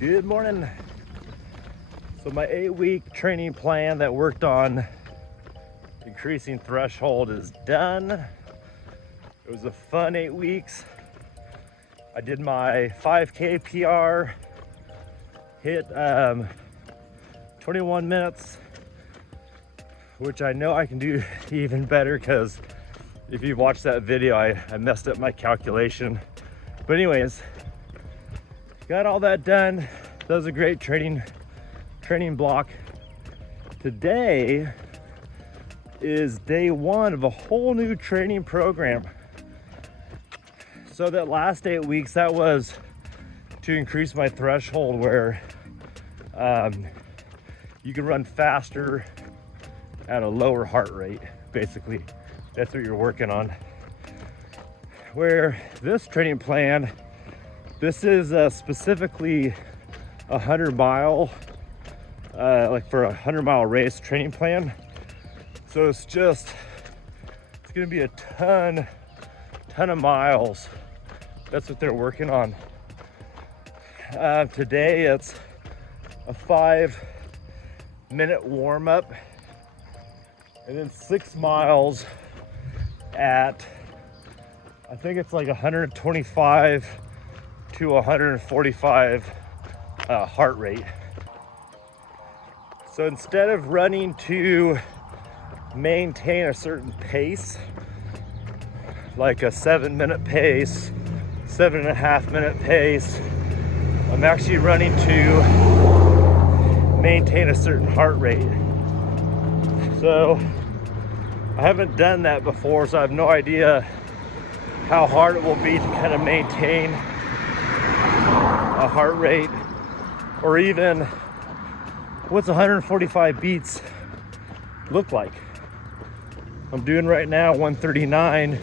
Good morning. So my 8-week training plan that worked on increasing threshold is done. It was a fun 8 weeks. I did my 5K PR, hit 21 minutes, which I know I can do even better because if you watched that video, I messed up my calculation. But anyways, got all that done. That was a great training block. Today is day one of a whole new training program. So that last 8 weeks, that was to increase my threshold where you can run faster at a lower heart rate. Basically, that's what you're working on. Where this training plan, this is specifically 100-mile, like for a 100-mile race training plan. So it's gonna be a ton of miles. That's what they're working on. Today it's a 5-minute warm up and then 6 miles at, I think it's like 125 to 145 heart rate. So instead of running to maintain a certain pace, like a 7-minute pace, 7.5-minute pace, I'm actually running to maintain a certain heart rate. So I haven't done that before, so I have no idea how hard it will be to kind of maintain a heart rate, or even what's 145 beats look like. I'm doing right now 139,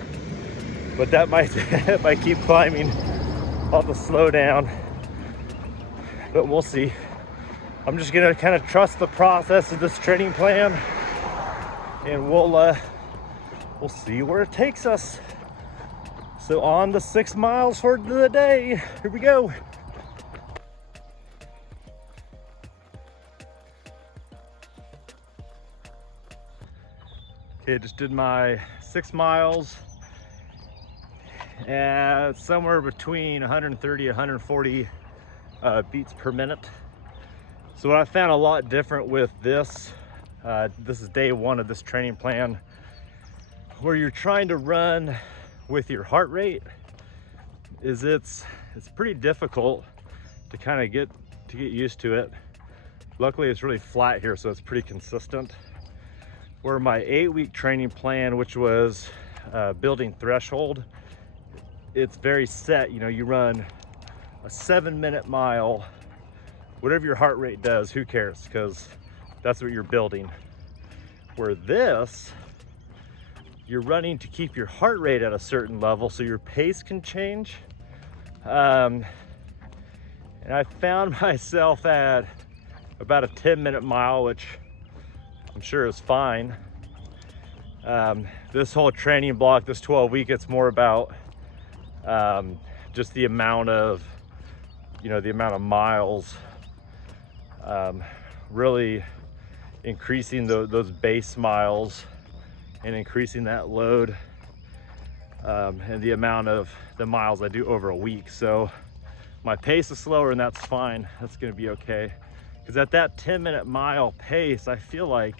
but that might if I keep climbing, I'll have to slow down, but we'll see. I'm just gonna kind of trust the process of this training plan, and we'll see where it takes us. So on the 6 miles for the day. Here we go. Okay, just did my 6 miles at somewhere between 130 and 140 beats per minute. So what I found a lot different with this, this is day one of this training plan, where you're trying to run with your heart rate, is it's pretty difficult to kind of get used to it. Luckily it's really flat here, so it's pretty consistent. Where my 8-week training plan, which was building threshold, it's very set. You know, you run a 7-minute mile, whatever your heart rate does, who cares, because that's what you're building. Where this, you're running to keep your heart rate at a certain level so your pace can change. And I found myself at about a 10-minute mile, which I'm sure is fine. This whole training block, this 12-week, it's more about just the amount of, the amount of miles, really increasing those base miles and increasing that load, and the amount of the miles I do over a week. So my pace is slower, and that's fine. That's gonna be okay. Because at that 10-minute mile pace, I feel like,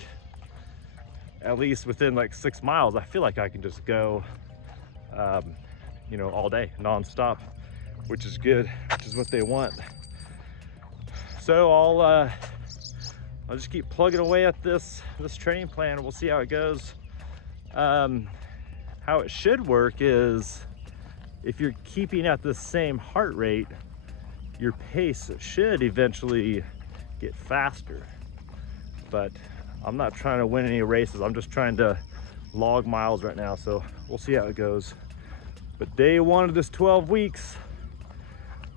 at least within like 6 miles, I feel like I can just go, all day, nonstop, which is good, which is what they want. So I'll just keep plugging away at this training plan. We'll see how it goes. How it should work is, if you're keeping at the same heart rate, your pace should eventually get faster. But I'm not trying to win any races. I'm just trying to log miles right now. So we'll see how it goes. But day one of this 12 weeks,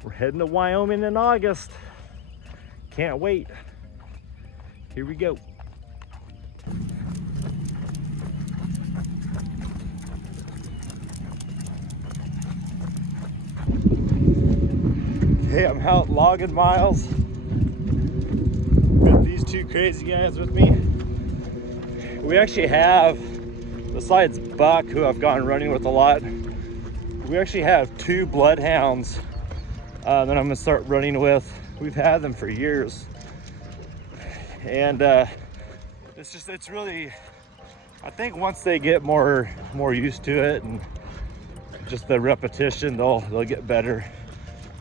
we're heading to Wyoming in August. Can't wait. Here we go. Hey, I'm out logging miles with these two crazy guys with me. We actually have, besides Buck, who I've gone running with a lot, we actually have two bloodhounds that I'm gonna start running with. We've had them for years. And it's really, I think once they get more used to it and just the repetition, they'll get better.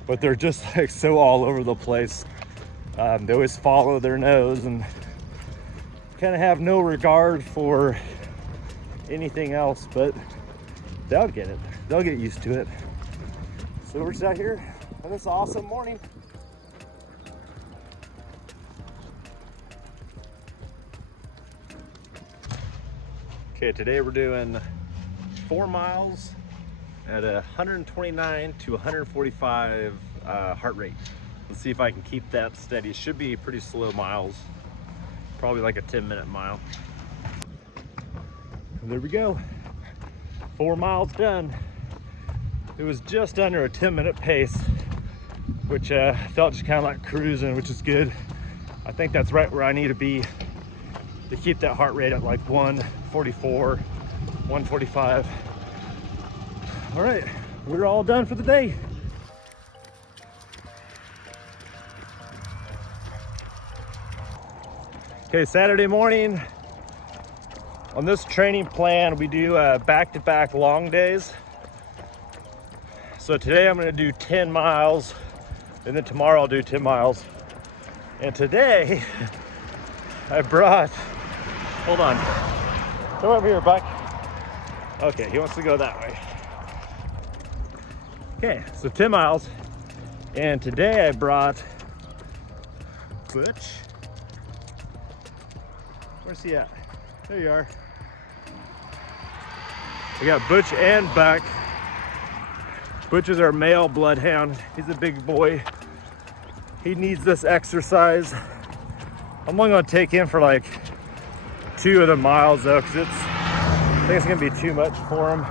But they're just like so all over the place. They always follow their nose and kind of have no regard for anything else, but they'll get it. They'll get used to it. So we're just out here on this awesome morning. Okay, today we're doing 4 miles at a 129 to 145 heart rate. Let's see if I can keep that steady. It should be pretty slow miles, probably like a 10-minute mile. And there we go, 4 miles done. It was just under a 10-minute pace, which felt just kind of like cruising, which is good. I think that's right where I need to be to keep that heart rate at like 144, 145. All right, we're all done for the day. Okay, Saturday morning. On this training plan, we do back-to-back long days. So today I'm gonna do 10 miles, and then tomorrow I'll do 10 miles. And today, I brought, hold on. Come over here, Buck. Okay, he wants to go that way. Okay, so 10 miles. And today I brought Butch. Where's he at? There you are. We got Butch and Buck. Butch is our male bloodhound. He's a big boy. He needs this exercise. I'm only gonna take him for like 2 of the miles though, because I think it's gonna be too much for him.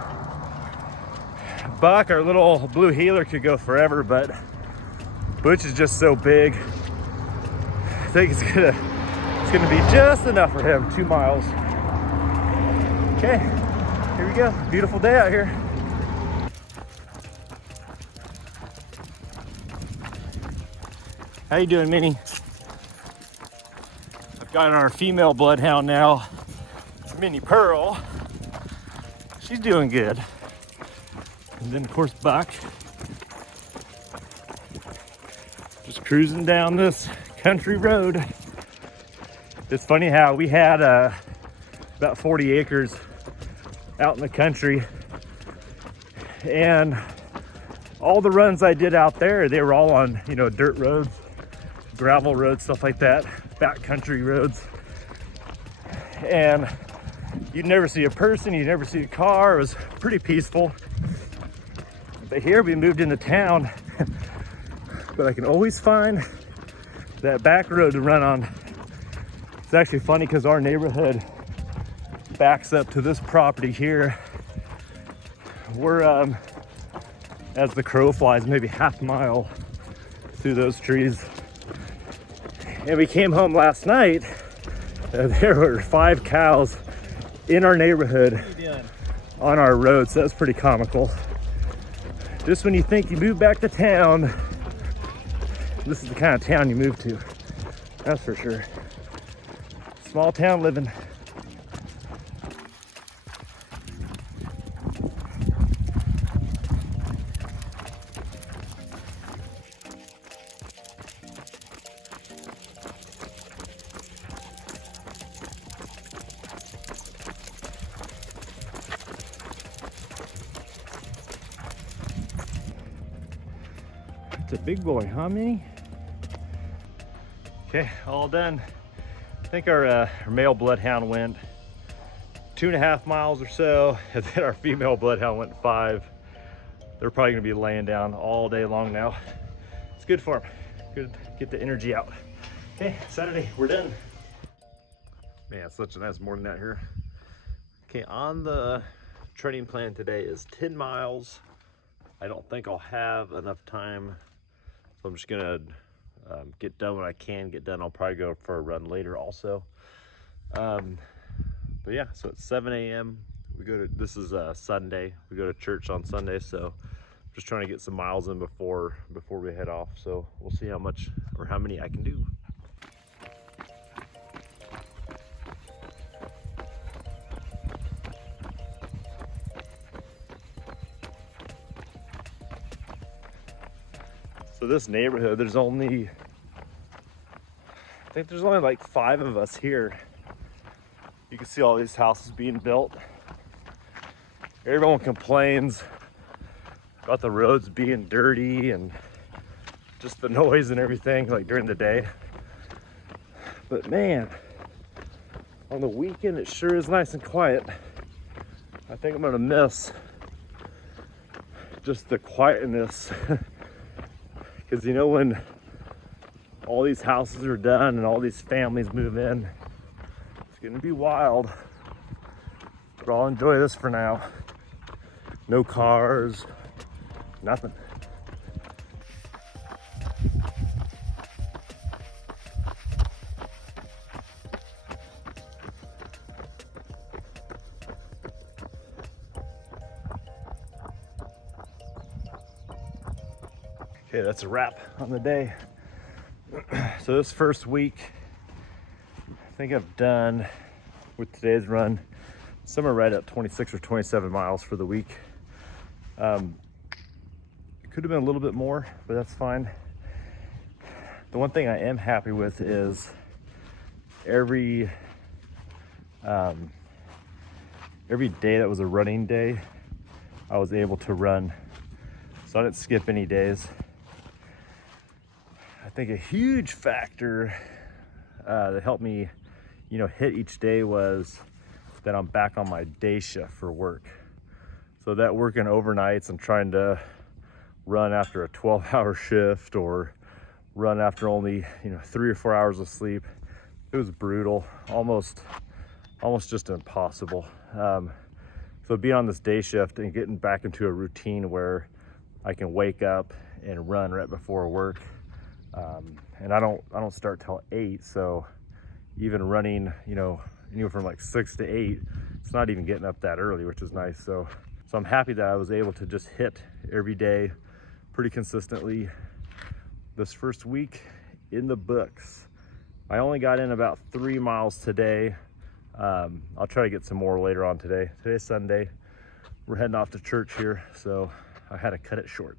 Buck, our little blue heeler, could go forever, but Butch is just so big. I think it's gonna be just enough for him, 2 miles. Okay, here we go. Beautiful day out here. How you doing, Minnie? I've got our female bloodhound now. It's Minnie Pearl. She's doing good. And then of course Buck. Just cruising down this country road. It's funny how we had about 40 acres out in the country, and all the runs I did out there, they were all on, you know, dirt roads, gravel roads, stuff like that, backcountry roads. And you'd never see a person, you'd never see a car. It was pretty peaceful. But here we moved into town, but I can always find that back road to run on. It's actually funny because our neighborhood backs up to this property here. We're, as the crow flies, maybe half a mile through those trees. And we came home last night, there were 5 cows in our neighborhood on our road, so that's pretty comical. Just when you think you move back to town, this is the kind of town you move to, that's for sure. Small town living. It's a big boy, huh, Minnie? Okay, all done. I think our male bloodhound went 2.5 miles or so, and then our female bloodhound went 5. They're probably gonna be laying down all day long now. It's good for them. Good, get the energy out. Okay, Saturday, we're done. Man, it's such a nice morning out here. Okay, on the training plan today is 10 miles. I don't think I'll have enough time So I'm just gonna get done what I can get done. I'll probably go for a run later also. But yeah, so it's 7 a.m. This is Sunday. We go to church on Sunday, so I'm just trying to get some miles in before we head off. So we'll see how much or how many I can do. So this neighborhood, I think there's only like 5 of us here. You can see all these houses being built. Everyone complains about the roads being dirty and just the noise and everything, like during the day. But man, on the weekend it sure is nice and quiet. I think I'm gonna miss just the quietness. Because you know, when all these houses are done and all these families move in, it's gonna be wild. But I'll enjoy this for now. No cars, nothing. Okay, that's a wrap on the day. So this first week, I think I've done, with today's run, somewhere right at 26 or 27 miles for the week. It could have been a little bit more, but that's fine. The one thing I am happy with is every day that was a running day, I was able to run. So I didn't skip any days. I think a huge factor that helped me, hit each day was that I'm back on my day shift for work. So that working overnights and trying to run after a 12-hour shift or run after only 3 or 4 hours of sleep, it was brutal, almost just impossible. So being on this day shift and getting back into a routine where I can wake up and run right before work, and I don't start till 8, so even running from like 6 to 8, it's not even getting up that early, which is nice. So I'm happy that I was able to just hit every day pretty consistently. This first week in the books. I only got in about 3 miles today. I'll try to get some more later on today. Today's Sunday. We're heading off to church here, so I had to cut it short.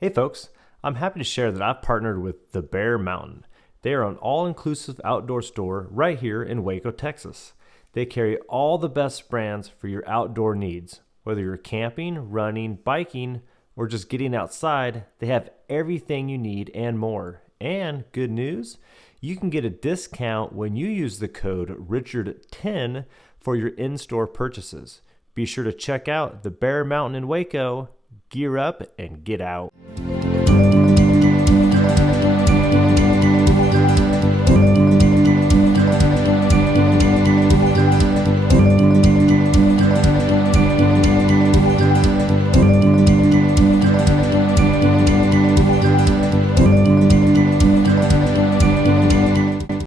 Hey folks, I'm happy to share that I've partnered with the Bear Mountain. They are an all-inclusive outdoor store right here in Waco, Texas. They carry all the best brands for your outdoor needs. Whether you're camping, running, biking, or just getting outside, they have everything you need and more. And good news, you can get a discount when you use the code Richard10 for your in-store purchases. Be sure to check out the Bear Mountain in Waco. Gear up and get out.